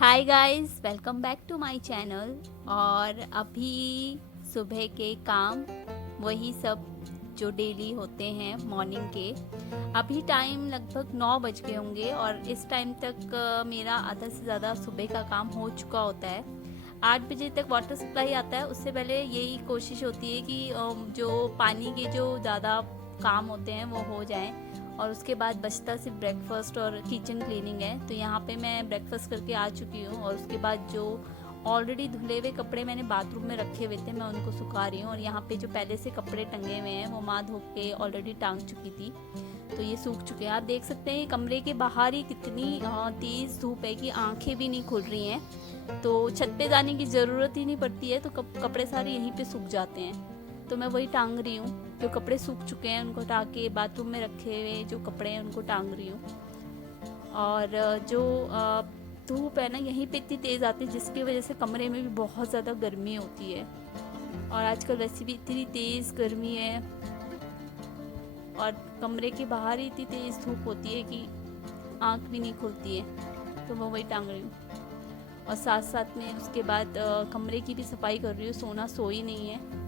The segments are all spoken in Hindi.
Hi guys, welcome back to my channel. और अभी सुबह के काम वही सब जो डेली होते हैं मॉर्निंग के। अभी टाइम लगभग 9 बज गए होंगे और इस टाइम तक मेरा आधा से ज़्यादा सुबह का काम हो चुका होता है। 8 बजे तक वाटर सप्लाई आता है, उससे पहले यही कोशिश होती है कि जो पानी के जो ज़्यादा काम होते हैं वो हो जाएं। और उसके बाद बचता सिर्फ ब्रेकफास्ट और किचन क्लीनिंग है। तो यहाँ पे मैं ब्रेकफास्ट करके आ चुकी हूँ और उसके बाद जो ऑलरेडी धुले हुए कपड़े मैंने बाथरूम में रखे हुए थे मैं उनको सुखा रही हूँ। और यहाँ पे जो पहले से कपड़े टंगे हुए हैं वो माँ धो के ऑलरेडी टांग चुकी थी, तो ये सूख चुके हैं। आप देख सकते हैं कमरे के बाहर ही कितनी तेज़ धूप है कि आंखें भी नहीं खुल रही हैं। तो छत पे जाने की ज़रूरत ही नहीं पड़ती है, तो कपड़े सारे यहीं पे सूख जाते हैं। तो मैं वही टांग रही हूँ, जो कपड़े सूख चुके हैं उनको हटा के बाथरूम में रखे हुए जो कपड़े हैं उनको टांग रही हूँ। और जो धूप है ना यहीं पे इतनी तेज़ आती है जिसकी वजह से कमरे में भी बहुत ज़्यादा गर्मी होती है। और आजकल वैसे भी इतनी तेज़ गर्मी है और कमरे के बाहर ही इतनी तेज़ धूप होती है कि आँख भी नहीं खुलती है। तो मैं वही टांग रही हूँ और साथ साथ में उसके बाद कमरे की भी सफाई कर रही हूँ। सोना सोई नहीं है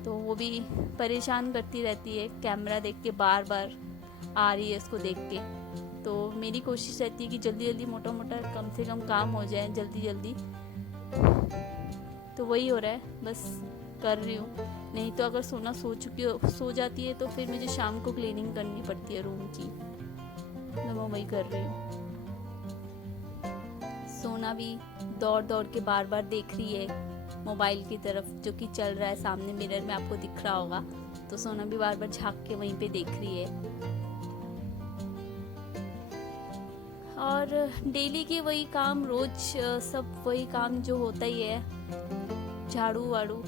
तो वो भी परेशान करती रहती है, कैमरा देख के बार बार आ रही है उसको देख के। तो मेरी कोशिश रहती है कि जल्दी जल्दी मोटा मोटा कम से कम काम हो जाए जल्दी जल्दी। तो वही हो रहा है, बस कर रही हूँ। नहीं तो अगर सोना सो जाती है तो फिर मुझे शाम को क्लीनिंग करनी पड़ती है रूम की, तो मैं वही कर रही हूँ। सोना भी दौड़ दौड़ के बार बार देख रही है मोबाइल की तरफ जो कि चल रहा है सामने मिरर में, आपको दिख रहा होगा। तो सोना भी बार बार झांक के वहीं पे देख रही है। और डेली के वही काम, रोज सब वही काम जो होता ही है, झाड़ू वाड़ू।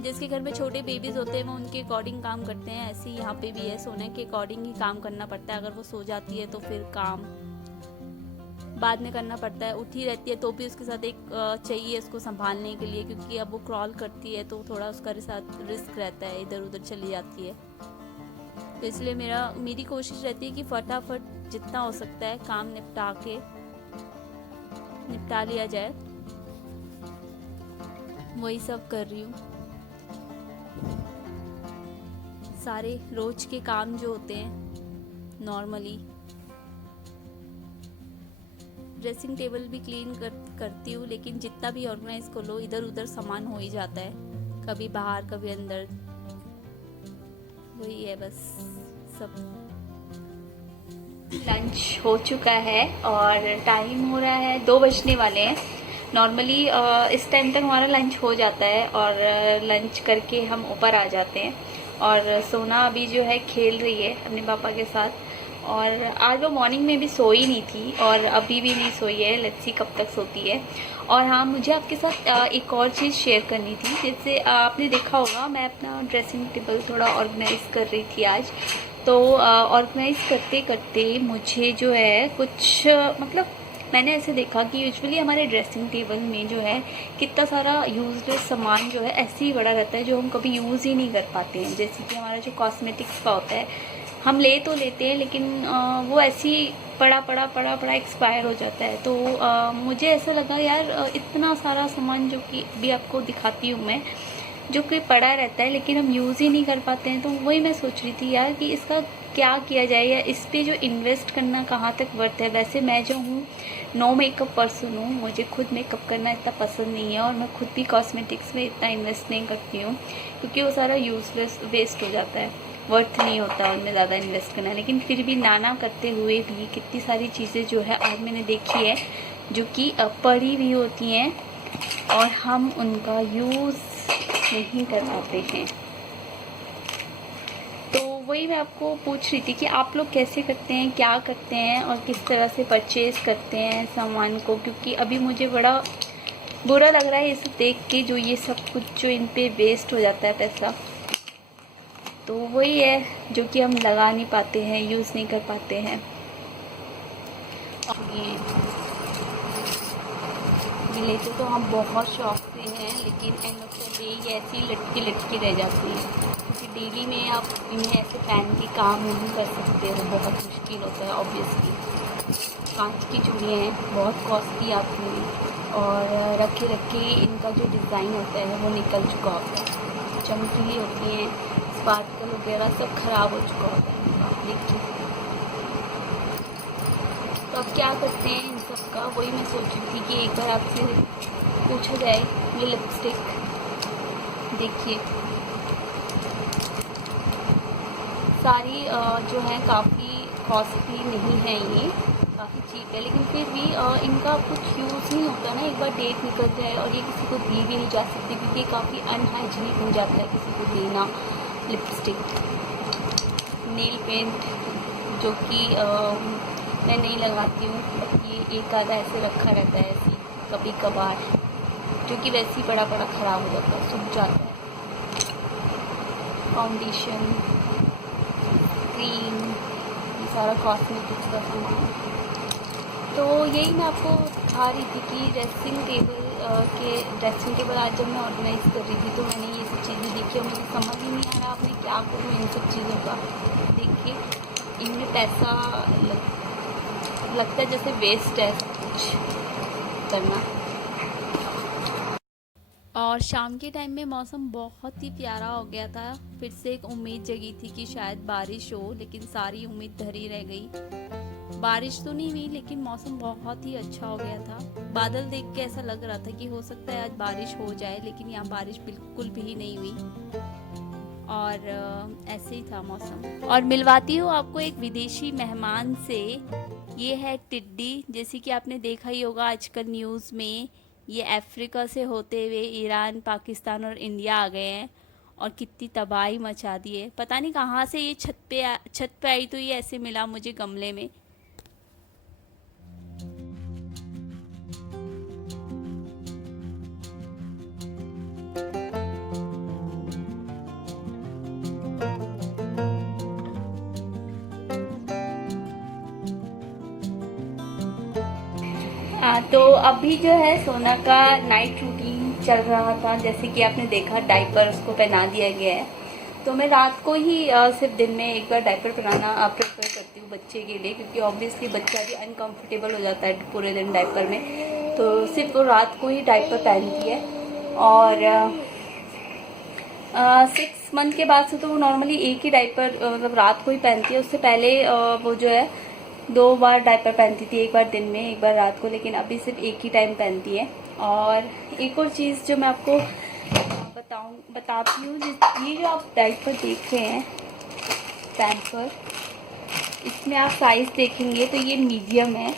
जिसके घर में छोटे बेबीज होते हैं वो उनके अकॉर्डिंग काम करते हैं, ऐसे ही यहाँ पे भी है, सोने के अकॉर्डिंग ही काम करना पड़ता है। अगर वो सो जाती है तो फिर काम बाद में करना पड़ता है। उठी रहती है तो भी उसके साथ एक चाहिए उसको संभालने के लिए, क्योंकि अब वो क्रॉल करती है तो थोड़ा उसका साथ रिस्क रहता है, इधर उधर चली जाती है। तो इसलिए मेरी कोशिश रहती है कि फटाफट जितना हो सकता है काम निपटा लिया जाए। वही सब कर रही हूँ। सारे रोज के काम जो होते हैं नॉर्मली। ड्रेसिंग टेबल भी क्लीन करती हूँ, लेकिन जितना भी ऑर्गेनाइज कर लो इधर उधर सामान हो ही जाता है, कभी बाहर कभी अंदर। वही है बस सब। लंच हो चुका है और टाइम हो रहा है 2 बजने वाले हैं। नॉर्मली इस टाइम तक हमारा लंच हो जाता है और लंच करके हम ऊपर आ जाते हैं। और सोना अभी जो है खेल रही है अपने पापा के साथ। और आज वो मॉर्निंग में भी सोई नहीं थी और अभी भी नहीं सोई है, लेट्स सी कब तक सोती है। और हाँ, मुझे आपके साथ एक और चीज़ शेयर करनी थी। जैसे आपने देखा होगा मैं अपना ड्रेसिंग टेबल थोड़ा ऑर्गेनाइज कर रही थी आज। तो ऑर्गेनाइज करते करते मुझे जो है कुछ मतलब मैंने ऐसे देखा कि यूजुअली हमारे ड्रेसिंग टेबल में जो है कितना सारा यूजलेस सामान जो है ऐसे ही पड़ा रहता है जो हम कभी यूज़ ही नहीं कर पाते हैं। जैसे कि हमारा जो कॉस्मेटिक्स का होता है, हम ले तो लेते हैं लेकिन वो ऐसे ही पड़ा एक्सपायर हो जाता है। तो मुझे ऐसा लगा यार इतना सारा सामान जो कि अभी आपको दिखाती हूँ मैं, जो कि पड़ा रहता है लेकिन हम यूज़ ही नहीं कर पाते हैं। तो वही मैं सोच रही थी यार कि इसका क्या किया जाए या इस पे जो इन्वेस्ट करना कहाँ तक वर्थ है। वैसे मैं जो हूँ नो मेकअप पर्सन हूँ, मुझे खुद मेकअप करना इतना पसंद नहीं है और मैं खुद भी कॉस्मेटिक्स में इतना इन्वेस्ट नहीं करती हूँ क्योंकि वो सारा यूजलेस वेस्ट हो जाता है, वर्थ नहीं होता उनमें ज़्यादा इन्वेस्ट करना। लेकिन फिर भी नाना करते हुए भी कितनी सारी चीज़ें जो है आज मैंने देखी है जो कि पड़ी हुई होती हैं और हम उनका यूज़ नहीं कर पाते हैं। तो वही मैं आपको पूछ रही थी कि आप लोग कैसे करते हैं, क्या करते हैं और किस तरह से परचेज करते हैं सामान को, क्योंकि अभी मुझे बड़ा बुरा लग रहा है ये सब देख के, जो ये सब कुछ जो इन पे वेस्ट हो जाता है पैसा। तो वही है जो कि हम लगा नहीं पाते हैं, यूज़ नहीं कर पाते हैं। और ये लेते तो हम बहुत शौक से हैं लेकिन एंड ऑफ द डे ये ऐसी लटकी लटकी रह जाती है, क्योंकि डेली में आप इन्हें ऐसे पहन के काम नहीं कर सकते हो, बहुत मुश्किल होता है ऑब्वियसली। कांच की चूड़ियाँ हैं, बहुत कॉस्टली आती हैं और रखे रखे इनका जो डिज़ाइन होता है वो निकल चुका होता है, चमकीली होती हैं, स्पार्कल वगैरह सब ख़राब हो चुका होता है इनका। देखिए, तो अब क्या करते हैं इन सब का, वही मैं सोच रही थी कि एक बार आपसे पूछा जाए। ये लिपस्टिक देखिए, सारी जो है काफ़ी कॉस्टली नहीं है, ये काफ़ी चीप है, लेकिन फिर भी इनका कुछ यूज़ नहीं होता ना, एक बार डेट निकल जाए और ये किसी को दी भी नहीं जा सकती, क्योंकि ये काफ़ी अनहाइजीनिक हो जाता है किसी को देना। लिपस्टिक, नेल पेंट जो कि मैं नहीं लगाती हूँ, बट ये एक आधा ऐसे रखा रहता है ऐसे कभी कभार, जो कि वैसे ही बड़ा बड़ा ख़राब हो जाता है, सूख जाता है। फाउंडेशन, क्रीम, ये सारा कॉस्मेटिक्स का सामान। तो यही मैं आपको बता रही थी कि ड्रेसिंग टेबल आज जब मैं ऑर्गेनाइज़ कर रही थी तो मैंने ये सब चीज़ें देखी और मुझे समझ ही नहीं आ रहा आपने क्या करूँ इन सब चीज़ों का। देखिए, इनमें पैसा लगता है जैसे वेस्ट है सब कुछ करना। और शाम के टाइम में मौसम बहुत ही प्यारा हो गया था, फिर से एक उम्मीद जगी थी कि शायद बारिश हो, लेकिन सारी उम्मीद धरी रह गई। बारिश तो नहीं हुई, लेकिन मौसम बहुत ही अच्छा हो गया था। बादल देख के ऐसा लग रहा था कि हो सकता है आज बारिश हो जाए, लेकिन यहाँ बारिश बिल्कुल भी नहीं हुई और ऐसे ही था मौसम। और मिलवाती हूँ आपको एक विदेशी मेहमान से। ये है टिड्डी, जैसे कि आपने देखा ही होगा आजकल न्यूज़ में, ये अफ्रीका से होते हुए ईरान, पाकिस्तान और इंडिया आ गए हैं और कितनी तबाही मचा दी है। पता नहीं कहाँ से ये छत पे आई, तो ये ऐसे मिला मुझे गमले में। तो अभी जो है सोना का नाइट रूटीन चल रहा था, जैसे कि आपने देखा डायपर उसको पहना दिया गया है। तो मैं रात को ही सिर्फ दिन में एक बार डायपर पहनाना प्रेफर करती हूँ बच्चे के लिए, क्योंकि ऑब्वियसली बच्चा भी अनकंफर्टेबल हो जाता है पूरे दिन डायपर में, तो सिर्फ वो रात को ही डायपर पहनती है। और 6 मंथ के बाद से तो वो नॉर्मली एक ही डायपर मतलब रात को ही पहनती है। उससे पहले वो जो है 2 बार डायपर पहनती थी, एक बार दिन में एक बार रात को, लेकिन अभी सिर्फ एक ही टाइम पहनती है। और एक और चीज़ जो मैं आपको बताती हूँ, ये जो आप डायपर देख रहे हैं पैम्पर, इसमें आप साइज़ देखेंगे तो ये मीडियम है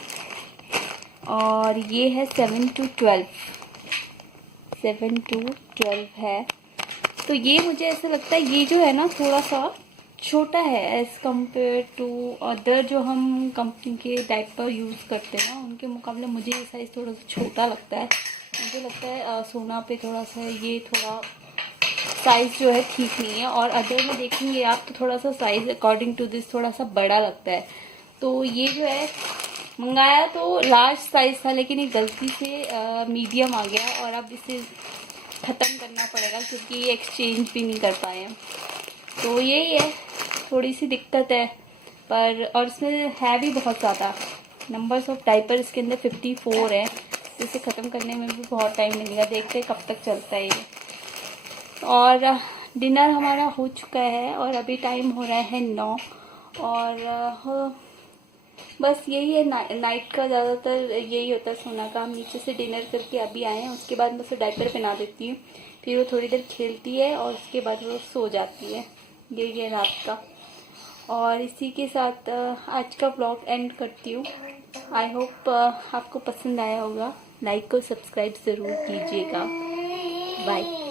और ये है 7 to 12 है। तो ये मुझे ऐसा लगता है ये जो है ना थोड़ा सा छोटा है एज़ कम्पेयर टू अदर जो हम कंपनी के डायपर यूज़ करते हैं ना, उनके मुकाबले मुझे ये साइज़ थोड़ा सा छोटा लगता है। मुझे लगता है सोना पे थोड़ा सा ये थोड़ा साइज़ जो है ठीक नहीं है, और अदर में देखेंगे आप तो थोड़ा सा साइज़ अकॉर्डिंग टू दिस थोड़ा सा बड़ा लगता है। तो ये जो है मंगाया तो लार्ज साइज़ था, लेकिन ये गलती से मीडियम आ गया और अब इसे ख़त्म करना पड़ेगा, क्योंकि ये एक्सचेंज भी नहीं कर पाए हैं। तो यही है, थोड़ी सी दिक्कत है पर, और इसमें है भी बहुत ज़्यादा नंबर्स ऑफ डायपर, इसके अंदर 54 है, तो इसे ख़त्म करने में भी बहुत टाइम लगेगा। देखते हैं कब तक चलता है ये। और डिनर हमारा हो चुका है और अभी टाइम हो रहा है 9, और बस यही है नाइट का ज़्यादातर यही होता है सोना का। हम नीचे से डिनर करके अभी आए हैं, उसके बाद मैं उसे डायपर पहना देती हूँ, फिर वो थोड़ी देर खेलती है और उसके बाद वो सो जाती है। यही है रात का। और इसी के साथ आज का व्लॉग एंड करती हूँ। आई होप आपको पसंद आया होगा। लाइक और सब्सक्राइब ज़रूर कीजिएगा। बाय।